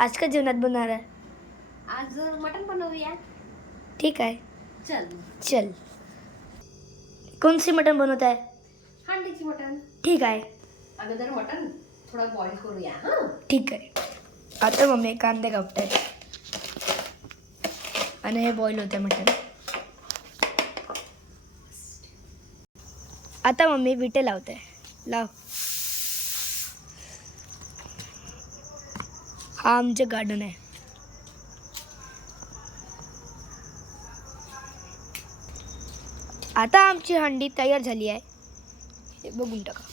आज का जेवणात बनवणार आहे? आज मटण बनवूया. ठीक आहे, चल. चल. कौन सी मटन बनवत आहे? हांडीची मटण. ठीक आहे. अगोदर मटण थोडं बॉईल करूया. हां, ठीक आहे. आता मम्मी कांदे कापताय आणि हे बॉईल होते मटन. आता मम्मी विटे लावते. लाव. हा आमचे गार्डन आहे. आता आमची हंडी तयार झाली आहे. हे बघून टाका.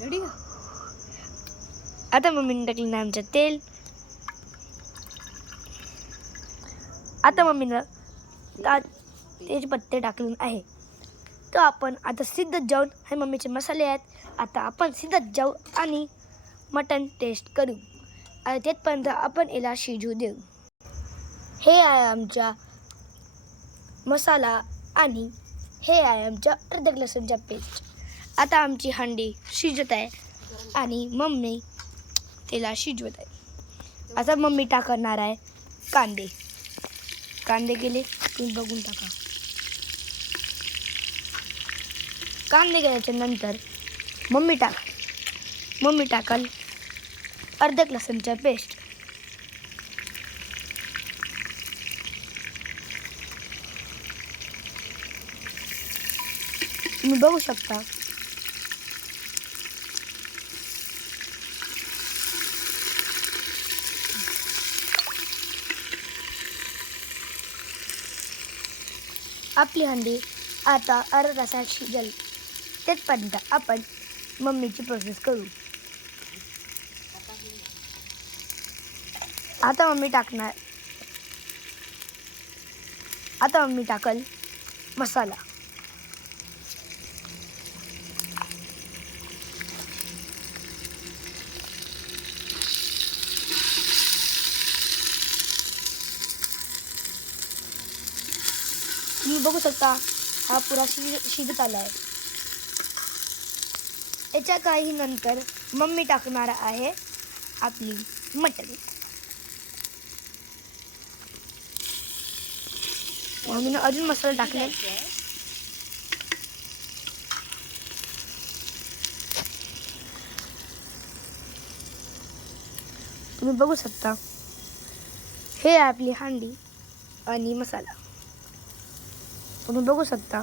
रेडी का? आता मम्मीने टाकलं आमचं तेल. आता मम्मीनं तेजपत्ते टाकले आहे. तर आपण आता सिद्धत जाऊन, हे मम्मीचे मसाले आहेत. आता आपण सिद्धत जाऊ आणि मटण टेस्ट करू. आणि तेथपर्यंत आपण याला शिजू देऊ. हे आहे आमचा मसाला आणि हे आहे आमच्या अर्धा लसूणच्या पेस्ट. आता आमची हंडी शिजत आहे आणि मम्मी त्याला शिजवत आहे. आता मम्मी टाकणार आहे कांदे. कांदे गेले तुम्ही बघून टाका. कांदे गेल्याच्या नंतर मम्मी टाकल अर्धा लसूणच्या पेस्ट. तुम्ही बघू शकता. आपली हंडी आता अर्धा तासात शिजेल. तेथपर्यंत आपण मम्मीची प्रोसेस करू. आता मम्मी टाकल मसाला. तुम्ही बघू शकता हा पुरा शिजत आला आहे. याच्या काही नंतर मम्मी टाकणार आहे आपली मटण. मम्मीनं अजून मसाला टाकले. तुम्ही बघू शकता हे आहे आपली हांडी आणि मसाला. तुम्ही बघू शकता.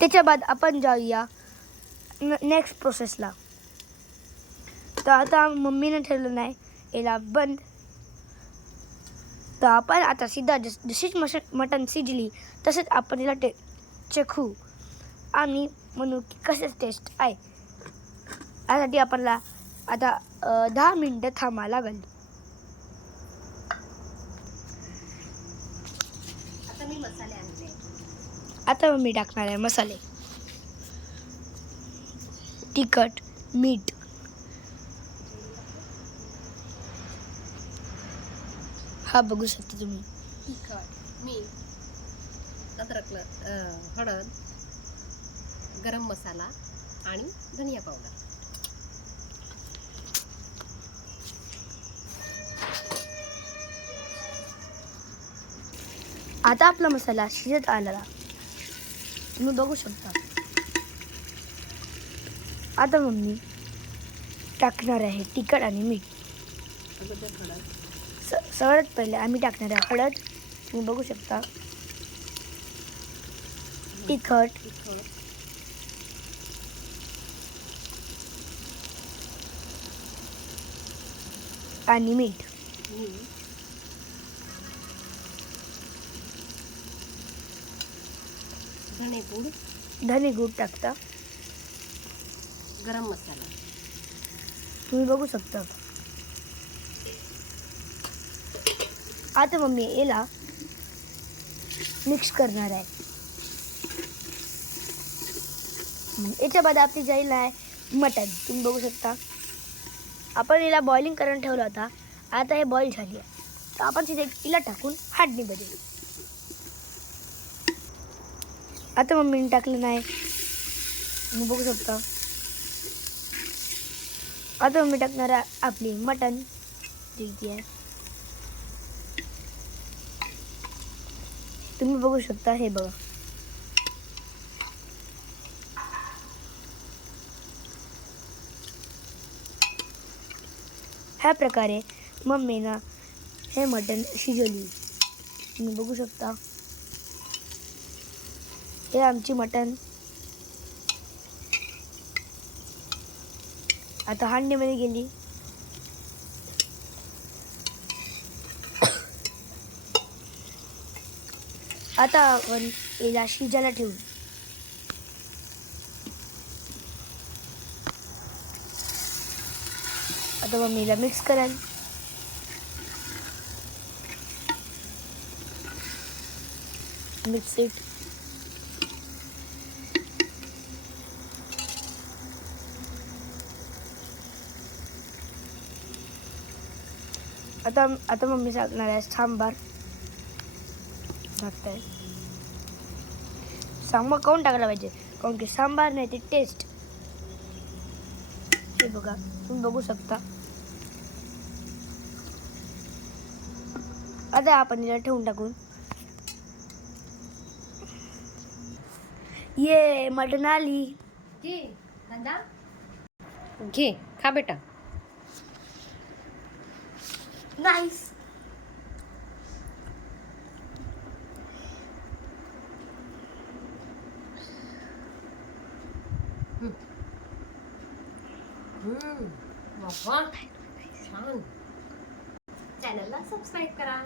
त्याच्या बाद आपण जाऊया नेक्स्ट प्रोसेसला. तर आता मम्मीने ठेवलं नाही याला बंद. तर आपण आता सीधा जशीच मटण शिजली तसेच आपण याला चखू आणि म्हणू की कसेच टेस्ट आहे. यासाठी आपल्याला आता 10 मिनिटं थांबावं लागेल. आता मी मसाले आणले. आता मी टाकणार आहे मसाले. तिखट, मीठ. हा बघू शकता तुम्ही. तिखट, मीठ, अद्रक, हळद, गरम मसाला आणि धनिया पावडर. आता आपला मसाला शिजत आलेला तुम्ही बघू शकता. आता मम्मी टाकणार आहे तिखट आणि मीठ. सगळ्यात पहिले आम्ही टाकणार आहे हळद. तुम्ही बघू शकता. तिखट, आणि मीठ. धनेपूड टाकता. गरम मसाला तुम्ही बघू शकता. आता मम्मी याला मिक्स करणार आहे. याच्या बाद आपली जाईल आहे मटण. तुम्ही बघू शकता. आपण याला बॉइलिंग करून ठेवला होता. आता हे बॉईल झाली आहे. तर आपण तिथे तिला टाकून हाडणी बदलू. आता मम्मीने टाकलं नाही, तुम्ही बघू शकता. आता मम्मी टाकणार आहे आपली मटण जी आहे, तुम्ही बघू शकता. हे बघा, ह्या प्रकारे मम्मीनं हे मटण शिजवली. तुम्ही बघू शकता, हे आमची मटण आता हांडीमध्ये गेली. आता आपण याला शिजायला ठेवू. आता मम्मीला मिक्स कराल. Mix it. आता मम्मी सांगणार आहे सांबार टाकताय. सांबार काऊन टाकायला पाहिजे, कारण की सांबार नाही ते टेस्ट. हे बघा, तुम्ही बघू शकता. आता आपण याला ठेवून टाकून. ये मटण आली. घे दादा, घे खा बेटा. नाईस. बाबा छान. चॅनलला सबस्क्राईब करा.